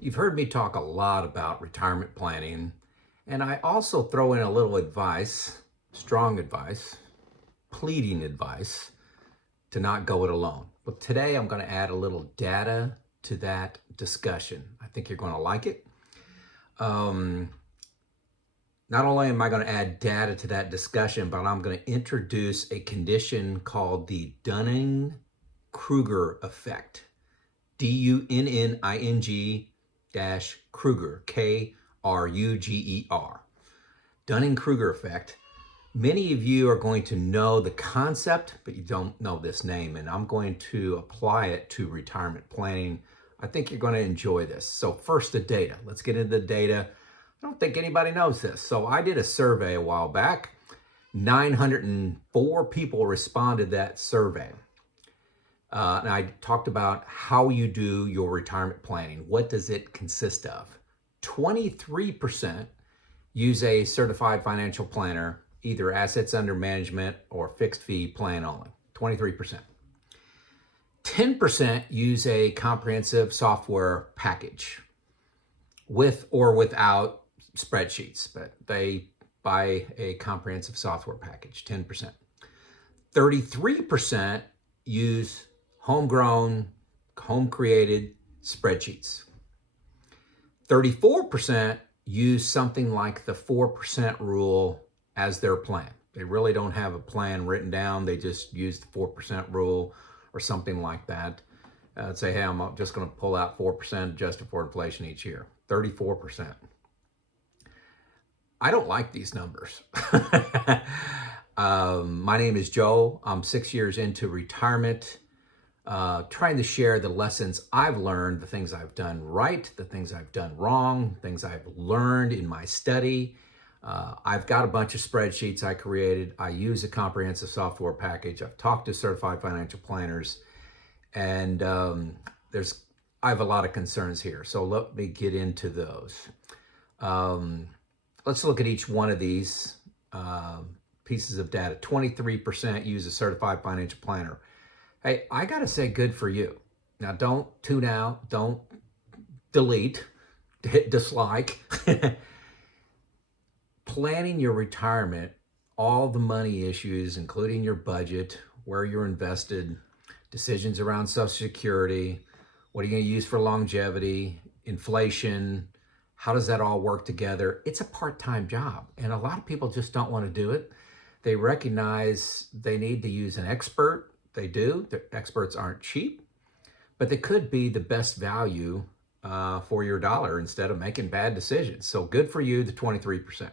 You've heard me talk a lot about retirement planning, and I also throw in a little advice, strong advice, pleading advice to not go it alone. But today I'm going to add a little data to that discussion. I think you're going to like it. Not only am I going to add data to that discussion, but I'm going to introduce a condition called the Dunning-Krueger effect. Dunning dash Krueger, Kruger. Dunning-Krueger effect. Many of you are going to know the concept, but you don't know this name, and I'm going to apply it to retirement planning. I think you're going to enjoy this. So first, the data. Let's get into the data. I don't think anybody knows this. So I did a survey a while back. 904 people responded to that survey. And I talked about how you do your retirement planning. What does it consist of? 23% use a certified financial planner, either assets under management or fixed fee plan only. 23%. 10% use a comprehensive software package with or without spreadsheets, but they buy a comprehensive software package, 10%. 33% use homegrown, home-created spreadsheets. 34% use something like the 4% rule as their plan. They really don't have a plan written down. They just use the 4% rule or something like that. Say, hey, I'm just going to pull out 4% adjusted for inflation each year. 34%. I don't like these numbers. My name is Joe. I'm 6 years into retirement, trying to share the lessons I've learned, the things I've done right, the things I've done wrong, things I've learned in my study. I've got a bunch of spreadsheets I created. I use a comprehensive software package. I've talked to certified financial planners, and I have a lot of concerns here. So let me get into those. Let's look at each one of these pieces of data. 23% use a certified financial planner. Hey, I got to say good for you. Now, don't tune out, don't delete, hit dislike. Planning your retirement, all the money issues, including your budget, where you're invested, decisions around Social Security, what are you going to use for longevity, inflation, how does that all work together? It's a part-time job, and a lot of people just don't want to do it. They recognize they need to use an expert. They do. The experts aren't cheap, but they could be the best value for your dollar instead of making bad decisions. So good for you, the 23%.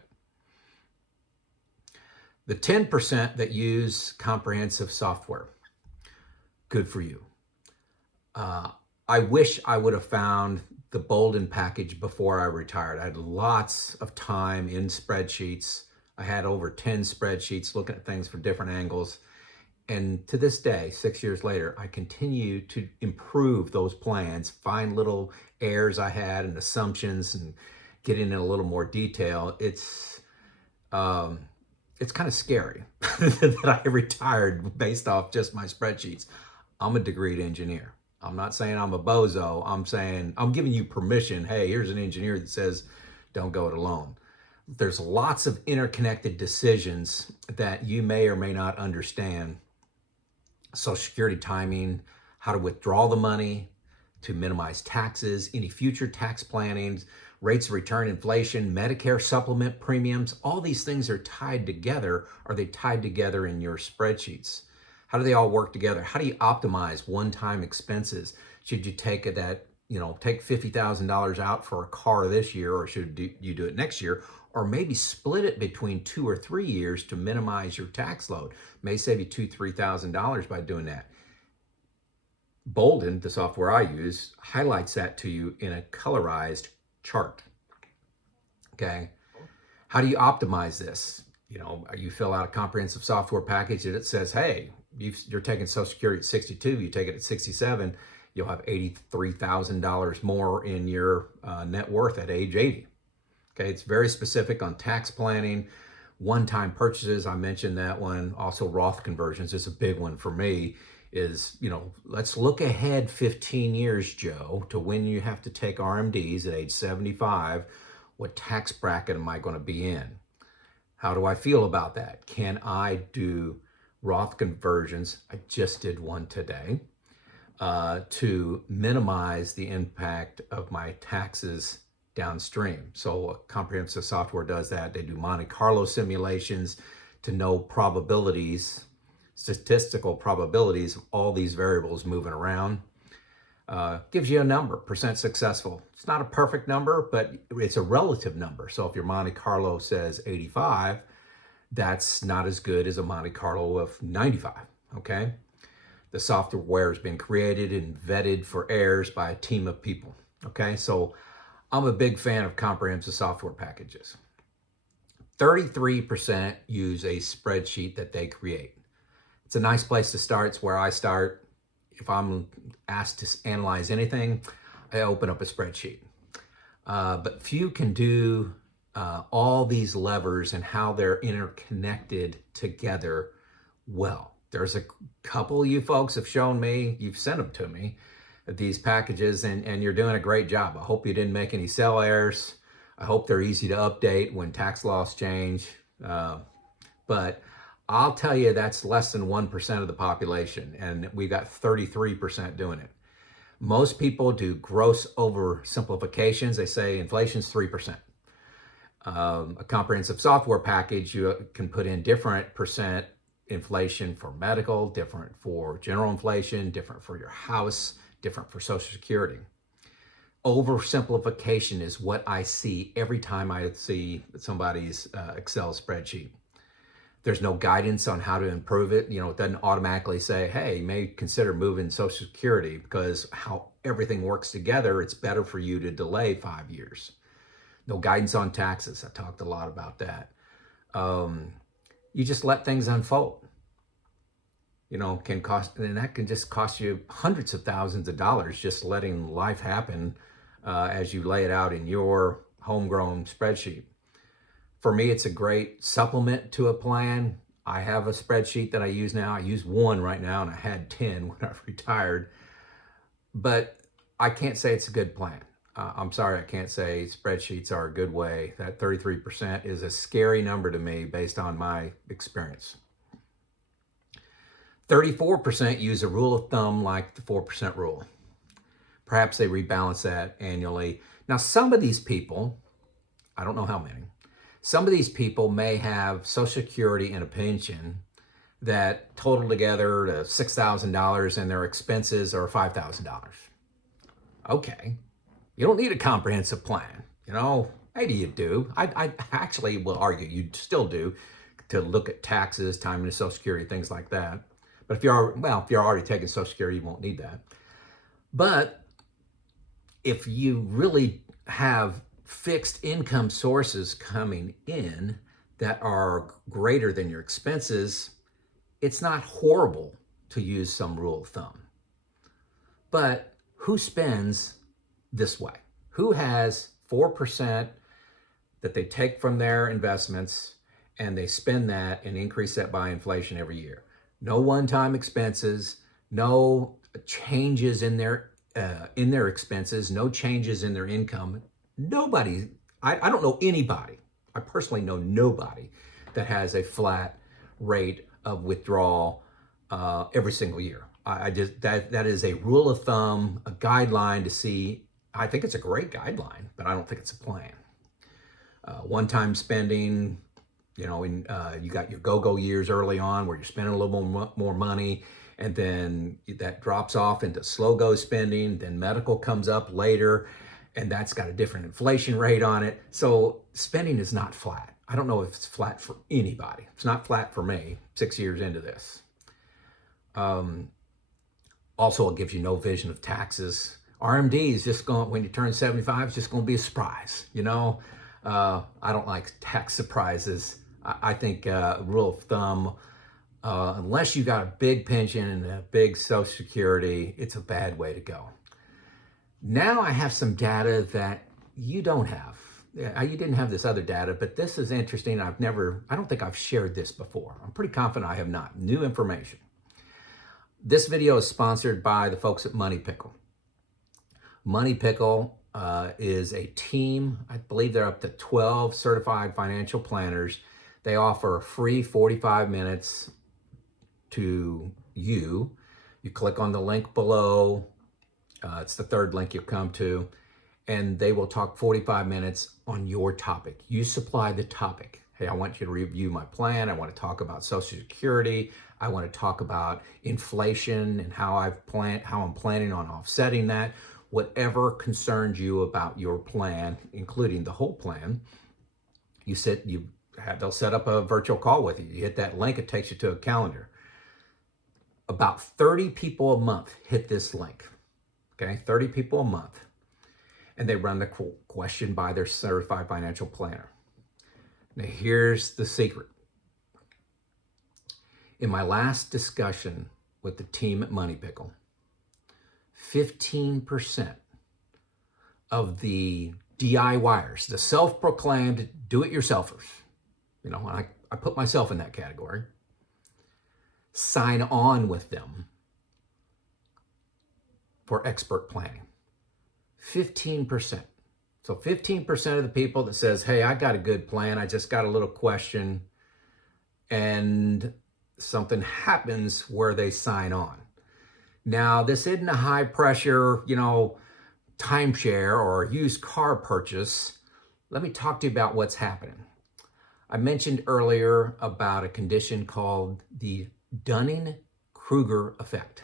The 10% that use comprehensive software, good for you. I wish I would have found the Boldin package before I retired. I had lots of time in spreadsheets. I had over 10 spreadsheets looking at things from different angles. And to this day, 6 years later, I continue to improve those plans, find little errors I had and assumptions and get into a little more detail. It's kind of scary that I retired based off just my spreadsheets. I'm a degreed engineer. I'm not saying I'm a bozo. I'm saying I'm giving you permission. Hey, here's an engineer that says, don't go it alone. There's lots of interconnected decisions that you may or may not understand. Social Security timing, how to withdraw the money to minimize taxes, any future tax plannings, rates of return, inflation, Medicare supplement premiums, all these things are tied together. Are they tied together in your spreadsheets? How do they all work together? How do you optimize one-time expenses? Should you take take $50,000 out for a car this year, or should you do it next year? Or maybe split it between 2 or 3 years to minimize your tax load. May save you $2,000, $3,000 by doing that. Boldin, the software I use, highlights that to you in a colorized chart. Okay. How do you optimize this? You fill out a comprehensive software package and it says, hey, you're taking Social Security at 62, you take it at 67, you'll have $83,000 more in your net worth at age 80. Okay, it's very specific on tax planning, one-time purchases. I mentioned that one. Also, Roth conversions is a big one for me. is, let's look ahead 15 years, Joe, to when you have to take RMDs at age 75. What tax bracket am I going to be in? How do I feel about that? Can I do Roth conversions? I just did one today to minimize the impact of my taxes downstream. So comprehensive software does that. They do Monte Carlo simulations to know probabilities, statistical probabilities of all these variables moving around. Gives you a number, percent successful. It's not a perfect number, but it's a relative number. So if your Monte Carlo says 85, that's not as good as a Monte Carlo of 95, okay? The software has been created and vetted for errors by a team of people, okay? So I'm a big fan of comprehensive software packages. 33% use a spreadsheet that they create. It's a nice place to start. It's where I start. If I'm asked to analyze anything, I open up a spreadsheet. But few can do all these levers and how they're interconnected together well. There's a couple of you folks have shown me, you've sent them to me, these packages, and you're doing a great job. I hope you didn't make any cell errors. I hope they're easy to update when tax laws change. But I'll tell you, that's less than 1% of the population, and we've got 33% doing it. Most people do gross oversimplifications. They say inflation's 3%. A comprehensive software package, you can put in different percent inflation for medical, different for general inflation, different for your house, different for Social Security. Oversimplification is what I see every time I see somebody's Excel spreadsheet. There's no guidance on how to improve it. It doesn't automatically say, hey, you may consider moving Social Security because how everything works together, it's better for you to delay 5 years. No guidance on taxes. I talked a lot about that. You just let things unfold. Can cost, and that can just cost you hundreds of thousands of dollars just letting life happen as you lay it out in your homegrown spreadsheet. For me, it's a great supplement to a plan. I have a spreadsheet that I use now. I use one right now, and I had 10 when I retired. But I can't say it's a good plan. I'm sorry, I can't say spreadsheets are a good way. That 33% is a scary number to me based on my experience. 34% use a rule of thumb like the 4% rule. Perhaps they rebalance that annually. Now, some of these people, I don't know how many, some of these people may have Social Security and a pension that total together to $6,000 and their expenses are $5,000. Okay. You don't need a comprehensive plan. Maybe you do. I actually will argue you still do to look at taxes, time into Social Security, things like that. But if you're already taking Social Security, you won't need that. But if you really have fixed income sources coming in that are greater than your expenses, it's not horrible to use some rule of thumb. But who spends this way? Who has 4% that they take from their investments and they spend that and increase that by inflation every year? No one-time expenses, no changes in their expenses, no changes in their income. Nobody, I don't know anybody, I personally know nobody that has a flat rate of withdrawal every single year. That is a rule of thumb, a guideline to see. I think it's a great guideline, but I don't think it's a plan. One-time spending, you got your go-go years early on where you're spending a little more money, and then that drops off into slow-go spending. Then medical comes up later, and that's got a different inflation rate on it. So spending is not flat. I don't know if it's flat for anybody. It's not flat for me 6 years into this. Also, it gives you no vision of taxes. RMD is just going, when you turn 75, it's just going to be a surprise. I don't like tax surprises. I think rule of thumb, unless you got a big pension and a big Social Security, it's a bad way to go. Now I have some data that you don't have. You didn't have this other data, but this is interesting. I don't think I've shared this before. I'm pretty confident I have not. New information. This video is sponsored by the folks at Pickle. Pickle is a team. I believe they're up to 12 certified financial planners. They offer a free 45 minutes to you. You click on the link below. It's the third link you'll come to, and they will talk 45 minutes on your topic. You supply the topic. Hey, I want you to review my plan. I want to talk about Social Security. I want to talk about inflation and how I'm planning on offsetting that. Whatever concerns you about your plan, including the whole plan, they'll set up a virtual call with you. You hit that link, it takes you to a calendar. About 30 people a month hit this link. Okay, 30 people a month. And they run the question by their certified financial planner. Now here's the secret. In my last discussion with the team at Pickle, 15% of the DIYers, the self-proclaimed do-it-yourselfers, and I put myself in that category, sign on with them for expert planning. 15%. So 15% of the people that says, hey, I got a good plan, I just got a little question, and something happens where they sign on. Now, this isn't a high pressure, timeshare or used car purchase. Let me talk to you about what's happening. I mentioned earlier about a condition called the Dunning-Krueger effect.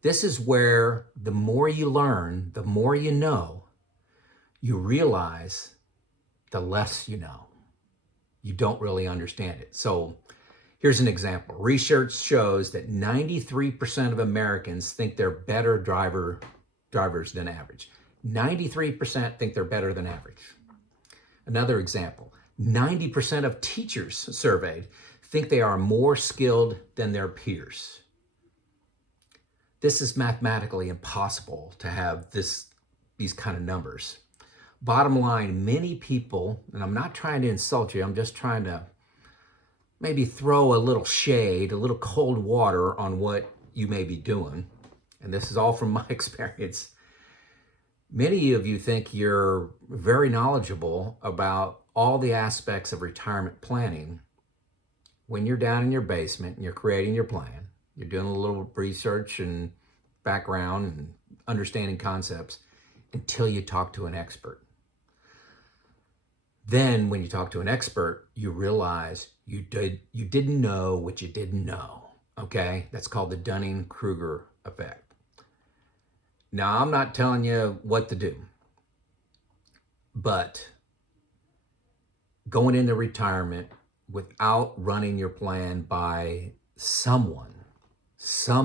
This is where the more you learn, the more you know, you realize the less you know. You don't really understand it. So here's an example. Research shows that 93% of Americans think they're better drivers than average. 93% think they're better than average. Another example, 90% of teachers surveyed think they are more skilled than their peers. This is mathematically impossible to have these kind of numbers. Bottom line, many people, and I'm not trying to insult you, I'm just trying to maybe throw a little shade, a little cold water on what you may be doing. And this is all from my experience. Many of you think you're very knowledgeable about all the aspects of retirement planning when you're down in your basement and you're creating your plan. You're doing a little research and background and understanding concepts until you talk to an expert. Then when you talk to an expert, you realize you didn't know what you didn't know, okay? That's called the Dunning-Krueger effect. Now, I'm not telling you what to do, but going into retirement without running your plan by some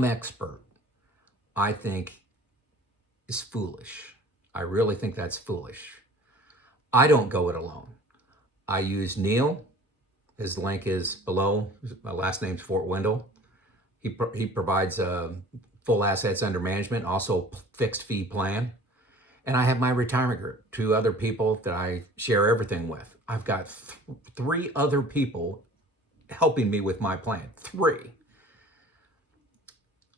expert, I think is foolish. I really think that's foolish. I don't go it alone. I use Neil. His link is below. My last name's Fort Wendell. He provides full assets under management, also fixed fee plan. And I have my retirement group, 2 other people that I share everything with. I've got 3 other people helping me with my plan. 3.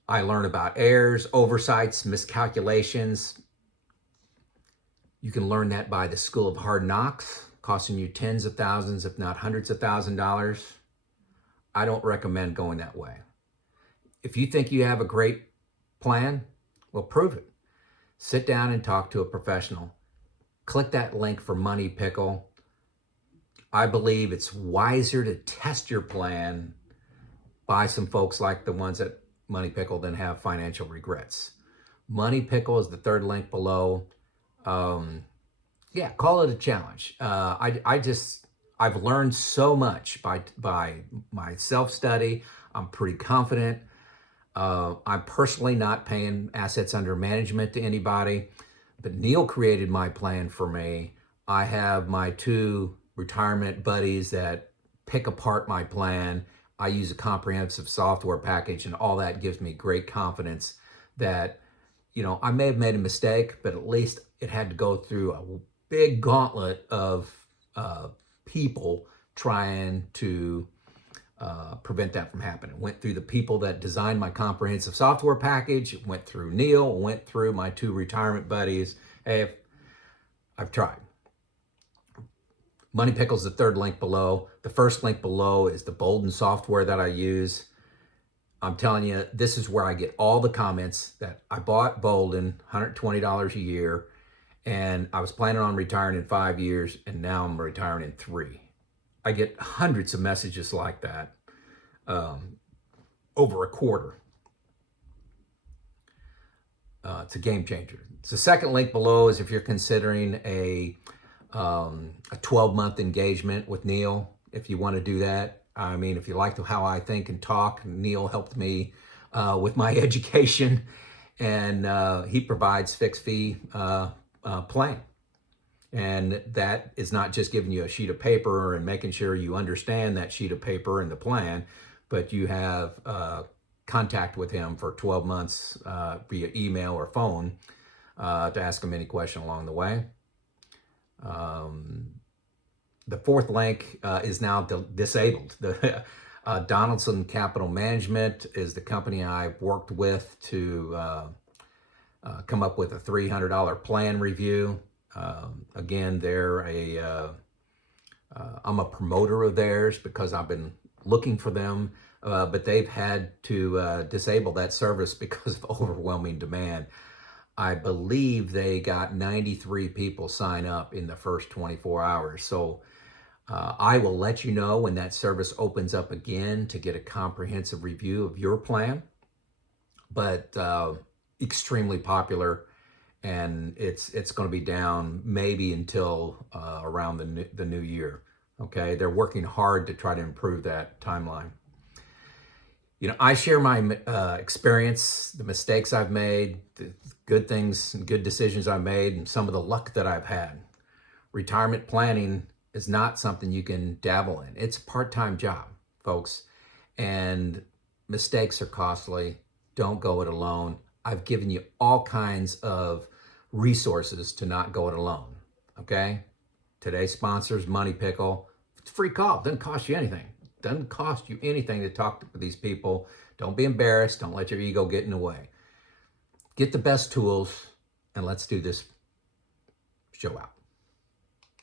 I learn about errors, oversights, miscalculations. You can learn that by the School of Hard Knocks, costing you tens of thousands, if not hundreds of $1,000s. I don't recommend going that way. If you think you have a great plan, well, prove it. Sit down and talk to a professional. Click that link for Pickle. I believe it's wiser to test your plan by some folks like the ones at Pickle than have financial regrets. Pickle is the 3rd link below. Yeah, call it a challenge. I've learned so much by my self-study. I'm pretty confident. I'm personally not paying assets under management to anybody, but Neil created my plan for me. I have my 2 retirement buddies that pick apart my plan. I use a comprehensive software package, and all that gives me great confidence that, I may have made a mistake, but at least it had to go through a big gauntlet of people trying to prevent that from happening. Went through the people that designed my comprehensive software package, went through Neil, went through my 2 retirement buddies. Hey, I've tried. Money Pickle's the 3rd link below. The 1st link below is the Boldin software that I use. I'm telling you, this is where I get all the comments that I bought Boldin, $120 a year, and I was planning on retiring in 5 years, and now I'm retiring in 3. I get hundreds of messages like that over a quarter. It's a game changer. The 2nd link below is if you're considering a 12-month engagement with Neil, if you want to do that. I mean, if you like how I think and talk, Neil helped me with my education, and he provides fixed fee plan. And that is not just giving you a sheet of paper and making sure you understand that sheet of paper and the plan, but you have contact with him for 12 months via email or phone to ask him any question along the way. The 4th link is now disabled. The Donaldson Capital Management is the company I've worked with to come up with a $300 plan review. Again, I'm a promoter of theirs because I've been looking for them, but they've had to disable that service because of overwhelming demand. I believe they got 93 people sign up in the first 24 hours. So I will let you know when that service opens up again to get a comprehensive review of your plan. But extremely popular, and it's going to be down maybe until around the new year. Okay, they're working hard to try to improve that timeline. You know, I share my experience, the mistakes I've made, the good things and good decisions I've made, and some of the luck that I've had. Retirement planning is not something you can dabble in. It's a part-time job, folks, and mistakes are costly. Don't go it alone. I've given you all kinds of resources to not go it alone, okay? Today's sponsors, Money Pickle. It's a free call. It doesn't cost you anything. It doesn't cost you anything to talk to these people. Don't be embarrassed. Don't let your ego get in the way. Get the best tools, and let's do this show out.